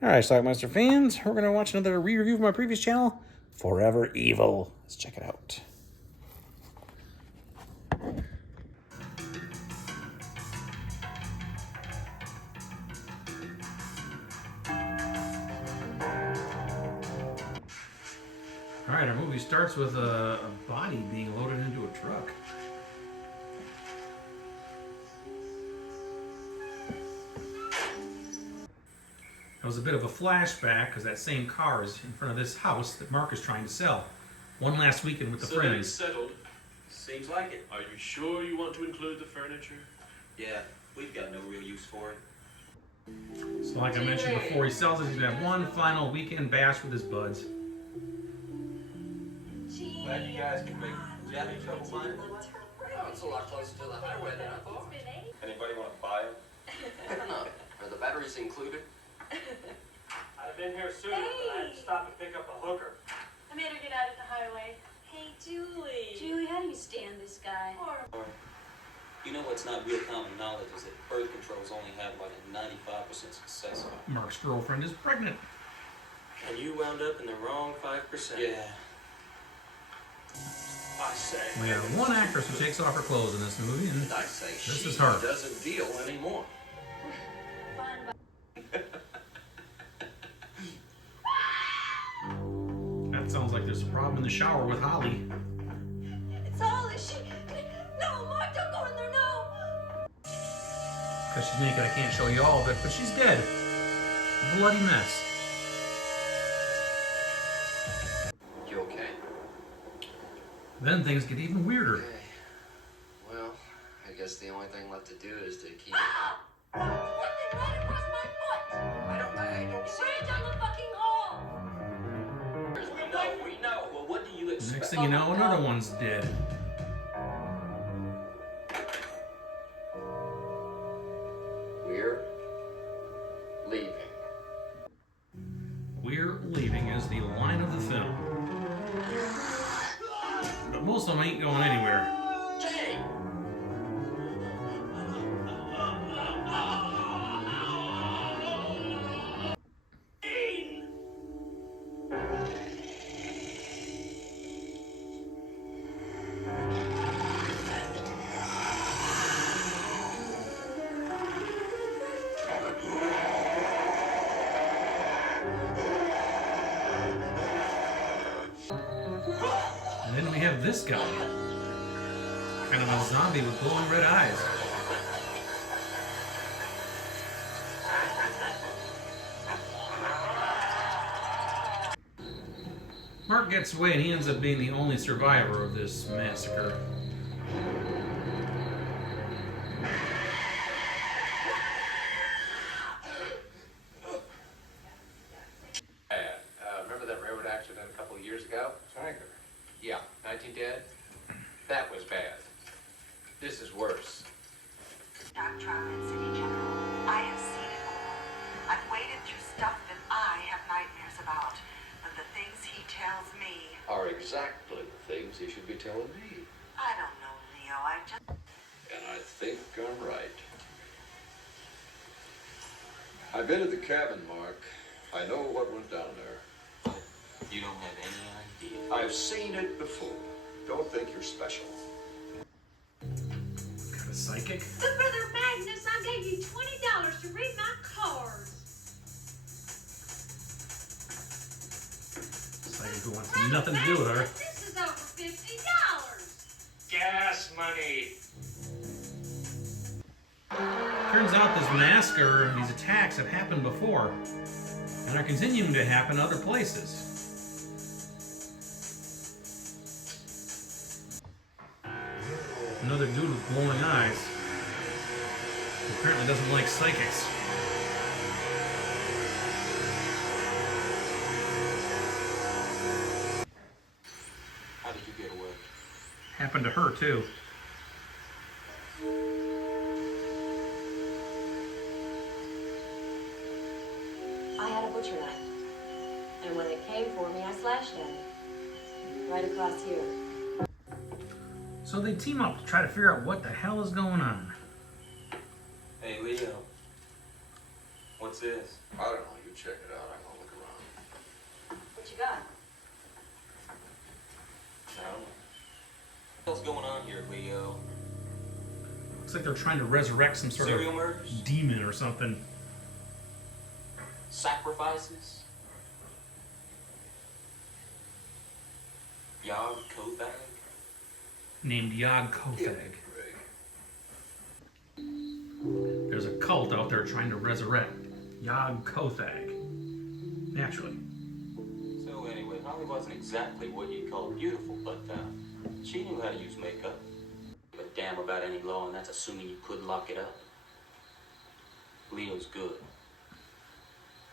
Alright, Schlockmeister fans, we're going to watch another re-review of my previous channel, Forever Evil. Let's check it out. Alright, our movie starts with a body being loaded into a truck. It was a bit of a flashback because that same car is in front of this house that Mark is trying to sell. One last weekend with the So friends. it's settled. Seems like it. Are you sure you want to include the furniture? Yeah, we've got no real use for it. So like I mentioned before, he sells it. He's going to have one final weekend bash with his buds. Glad you guys can make. Do you have any trouble finding them? Oh, it's a lot closer to the highway than I thought. Anybody want to buy them? I don't know. Are the batteries included? I'd have been here sooner, but I had to stop and pick up a hooker. I made her get out of the highway. Hey, Julie. Julie, how do you stand this guy? You know what's not real common knowledge is that birth controls only have like a 95% success rate. Mark's girlfriend is pregnant. And you wound up in the wrong 5%. Yeah. I say. We have one actress who takes off her clothes in this movie, and I say this she is her. doesn't deal anymore. That sounds like there's a problem in the shower with Holly. It's Holly. No, Mark, don't go in there, no. Because she's naked, I can't show you all of it, but she's dead. A bloody mess. You okay? Then things get even weirder. Okay. Well, I guess the only thing left to do is to keep. Ah! Something right across my foot. I don't see. Right down the fucking hall. We know. Well, what do you expect? Next thing you know, another one's dead. We're leaving. We're leaving is the line of the film. But most of them ain't going anywhere. Jay! And then we have this guy. Kind of a zombie with glowing red eyes. Mark gets away and he ends up being the only survivor of this massacre. Remember that railroad accident a couple of years ago? Tiger. Yeah, 19 dead. That was bad. This is worse. Doc Trout and City General. I have seen it all. I've waded through stuff that I have nightmares about. But the things he tells me, Are exactly the things he should be telling me. I don't know, Leo. I just... And I think I'm right. I've been at the cabin, Mark. I know what went down there. You don't have any idea. I've seen it before. Don't think you're special. Got a psychic? But Brother Magnus, I gave you $20 to read my cards. Psychic who wants nothing to do with her. This is over $50. Gas money. Turns out this massacre and these attacks have happened before and are continuing to happen other places. Another dude with glowing eyes who apparently doesn't like psychics. How did you get away? Happened to her too. I had a butcher knife, and when it came for me, I slashed at it. Right across here. So they team up to try to figure out what the hell is going on. Hey, Leo. What's this? I don't know. You check it out. I'm gonna look around. What you got? I don't know. What's going on here, Leo? Looks like they're trying to resurrect some sort Serial of murders? demon or something. Sacrifices? Yog Kothag? Named Yog Kothag. There's a cult out there trying to resurrect Yog Kothag. Naturally. So anyway, Holly wasn't exactly what you'd call beautiful, but she knew how to use makeup. Give a damn about any law, and that's assuming you could lock it up. Leo's good,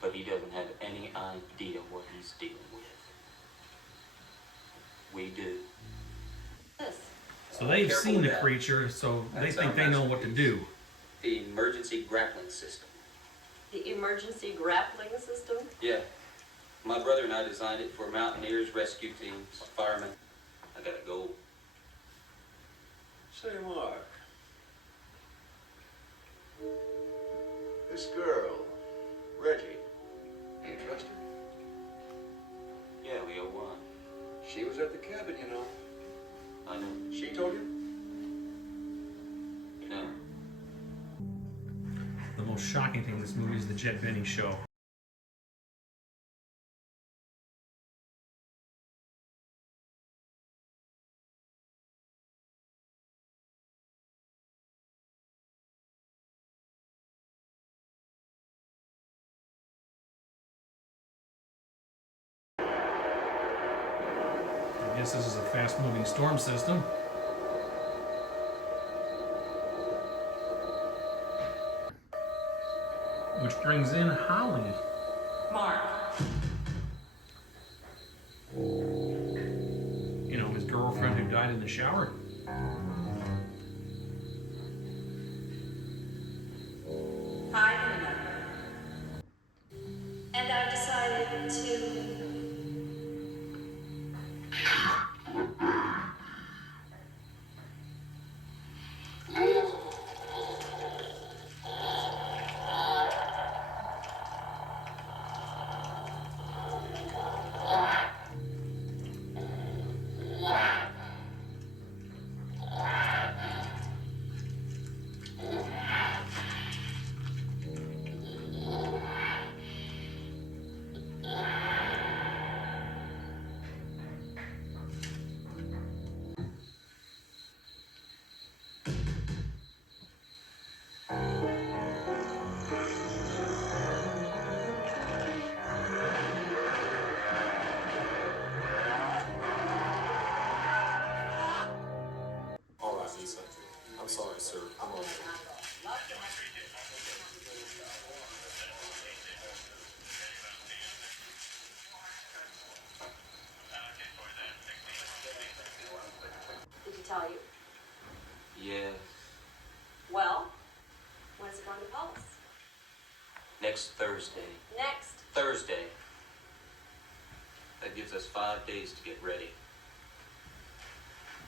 but he doesn't have any idea what he's dealing with. We do. This. So they've Careful seen with the that. creature, so they That's think our they know what to masterpiece. do. The emergency grappling system. The emergency grappling system? Yeah. My brother and I designed it for mountaineers, rescue teams, firemen. I gotta go. Say, Mark. This girl, Reggie, you trust her? Yeah, Leo won. She was at the cabin, you know. I know. She told you? No. The most shocking thing in this movie is the Jet Benny show. I guess this is a fast-moving storm system. Which brings in Holly. Mark. You know, his girlfriend who died in the shower. I remember. And I've decided to All right, Lisa. I'm sorry, sir. Come on. Did he tell you? Yes. Well, when's it going to tell us? Next Thursday. Next. Thursday. That gives us 5 days to get ready.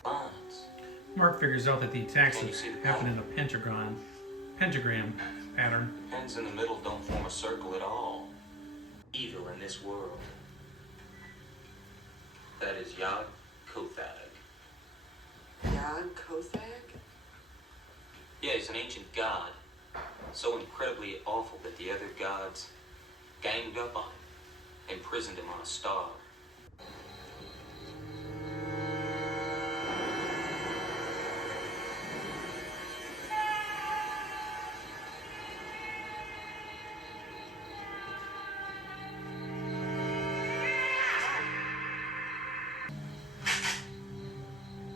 Bonds. Mark figures out that the attacks Can you see the happen in a pentagram pattern. Pens in the middle don't form a circle at all. Evil in this world. That is Yog Kothag. Yog Kothag? Yeah, he's an ancient god. So incredibly awful that the other gods ganged up on him, imprisoned him on a star.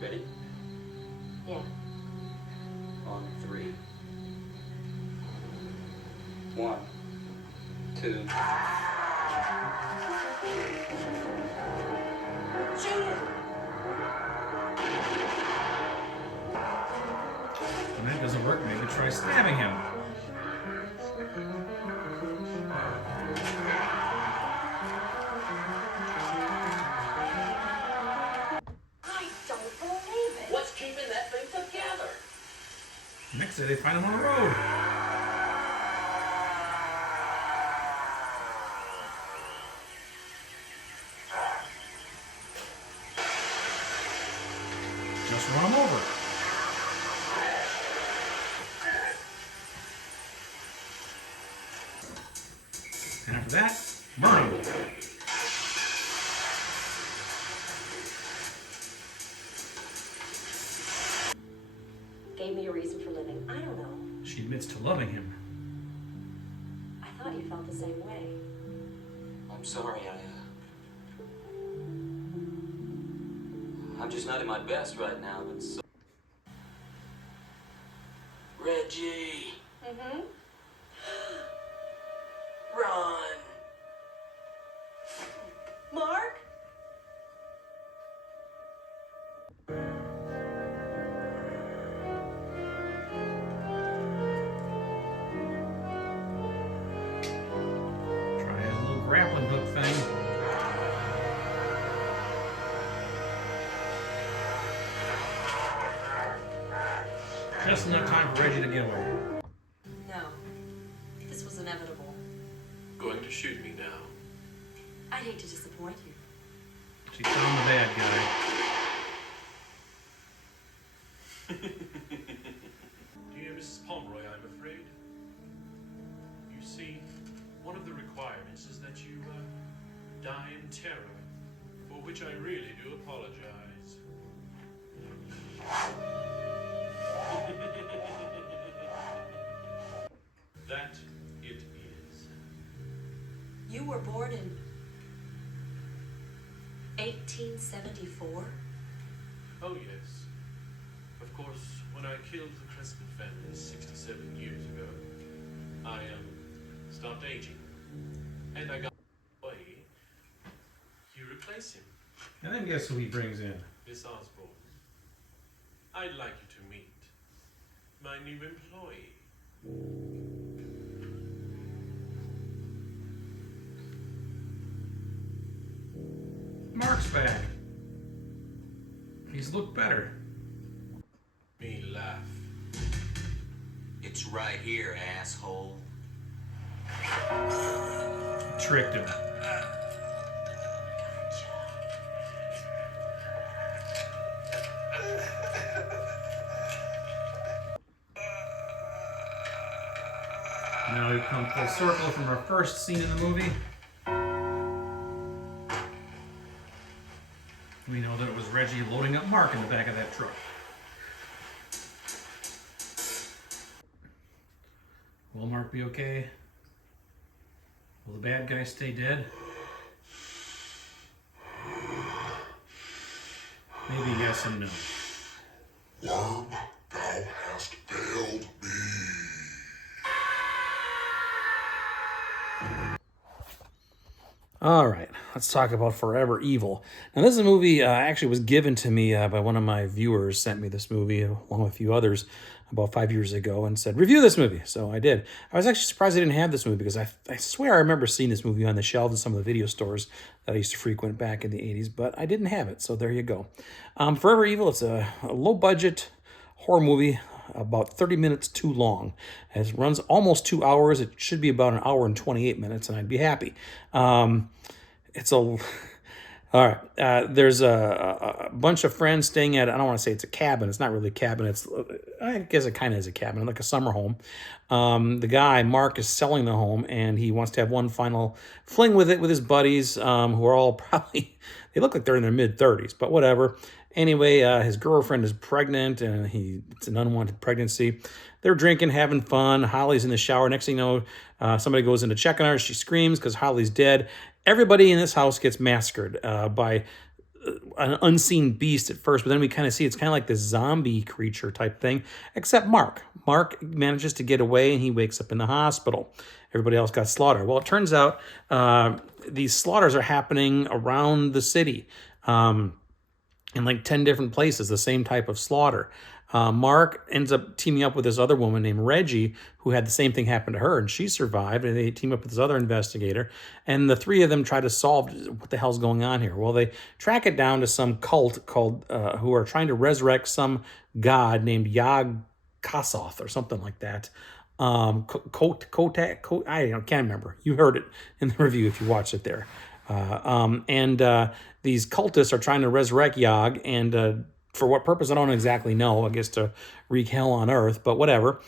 Ready? Yeah. On 3. 1, 2. When that doesn't work, maybe try stabbing him. I don't believe it. What's keeping that thing together? Next day, they find him on the road. And after that, burning. Gave me a reason for living. I don't know. She admits to loving him. I thought you felt the same way. I'm sorry, I'm just not at my best right now, but so... Reggie! Mm-hmm. Run! Mark? Try his little grappling hook thing. Just enough time for Reggie to get away. No. This was inevitable. Going to shoot me now. I'd hate to disappoint you. She found the bad guy. Dear Mrs. Pomeroy, I'm afraid. You see, one of the requirements is that you die in terror, for which I really do apologize. That it is. You were born in 1874? Oh, yes. Of course, when I killed the Crespin family 67 years ago, I stopped aging. And I got away. You replace him, And then guess who he brings in? Miss Osborne. I'd like you to meet my new employee. Mark's back. He's looked better. Me laugh. It's right here, asshole. Tricked him. Now we've come full circle from our first scene in the movie. We know that it was Reggie loading up Mark in the back of that truck. Will Mark be okay? Will the bad guy stay dead? Maybe yes and no. Worm, thou hast failed me. All right, let's talk about Forever Evil. Now, this is a movie actually was given to me by one of my viewers. Sent me this movie along with a few others about 5 years ago and said, review this movie. So I did. I was actually surprised I didn't have this movie because I swear I remember seeing this movie on the shelves in some of the video stores that I used to frequent back in the 80s, but I didn't have it. So there you go. Forever Evil, it's a low-budget horror movie, about 30 minutes too long. It runs almost 2 hours. It should be about an hour and 28 minutes, and I'd be happy. All right. There's a bunch of friends staying at, I don't want to say it's a cabin. It's not really a cabin. I guess it kind of is a cabin, like a summer home. The guy, Mark, is selling the home, and he wants to have one final fling with it with his buddies, who are all probably, they look like they're in their mid-30s, but whatever. Anyway, his girlfriend is pregnant, and it's an unwanted pregnancy. They're drinking, having fun. Holly's in the shower. Next thing you know, somebody goes in to check on her. She screams because Holly's dead. Everybody in this house gets massacred by an unseen beast at first, but then we kind of see it's kind of like this zombie creature type thing, except Mark. Mark manages to get away, and he wakes up in the hospital. Everybody else got slaughtered. Well, it turns out these slaughters are happening around the city. In like 10 different places, the same type of slaughter. Mark ends up teaming up with this other woman named Reggie, who had the same thing happen to her, and she survived, and they team up with this other investigator, and the three of them try to solve what the hell's going on here. Well, they track it down to some cult called, who are trying to resurrect some god named Yog Kossoth or something like that. I can't remember. You heard it in the review if you watched it there. These cultists are trying to resurrect Yog, and for what purpose, I don't exactly know. I guess to wreak hell on Earth, but whatever.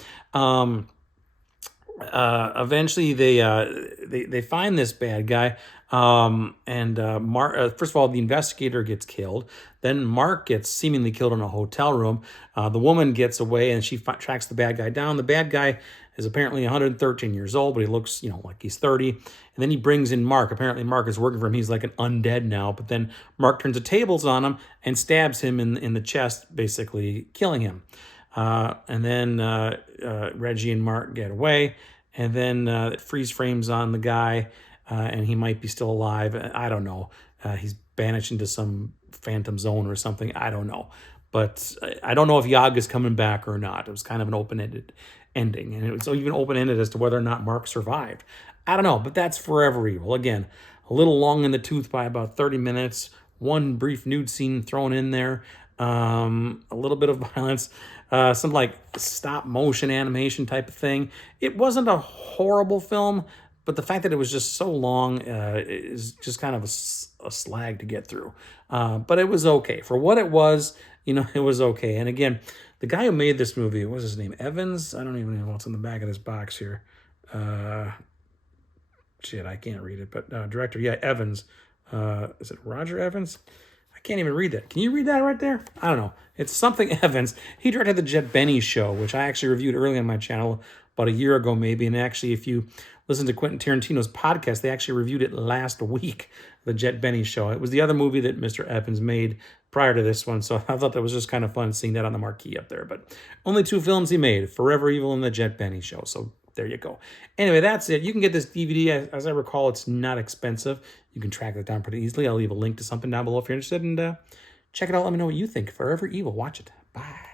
eventually they find this bad guy, and Mark. First of all, the investigator gets killed. Then Mark gets seemingly killed in a hotel room. The woman gets away, and she tracks the bad guy down. The bad guy is apparently 113 years old, but he looks, like he's 30. And then he brings in Mark. Apparently, Mark is working for him. He's like an undead now. But then Mark turns the tables on him and stabs him in the chest, basically killing him. And then Reggie and Mark get away. And then it freeze frames on the guy, and he might be still alive. I don't know. He's banished into some phantom zone or something. I don't know. But I don't know if Yaga's coming back or not. It was kind of an open-ended ending. And it was even open-ended as to whether or not Mark survived. I don't know, but that's Forever Evil. Again, a little long in the tooth by about 30 minutes. One brief nude scene thrown in there. A little bit of violence. Some like stop motion animation type of thing. It wasn't a horrible film, but the fact that it was just so long is just kind of a slag to get through. But it was okay. For what it was, it was okay. And again, the guy who made this movie, what was his name? Evans? I don't even know what's in the back of this box here. Shit, I can't read it. But director, yeah, Evans. Is it Roger Evans? I can't even read that. Can you read that right there? I don't know. It's something Evans. He directed the Jet Benny Show, which I actually reviewed early on my channel about a year ago maybe. And actually, if you listen to Quentin Tarantino's podcast, they actually reviewed it last week, the Jet Benny Show. It was the other movie that Mr. Evans made prior to this one. So I thought that was just kind of fun seeing that on the marquee up there. But only 2 films he made, Forever Evil and the Jet Benny Show. So there you go. Anyway, that's it. You can get this DVD. As I recall, it's not expensive. You can track it down pretty easily. I'll leave a link to something down below if you're interested. And check it out. Let me know what you think. Forever Evil. Watch it. Bye.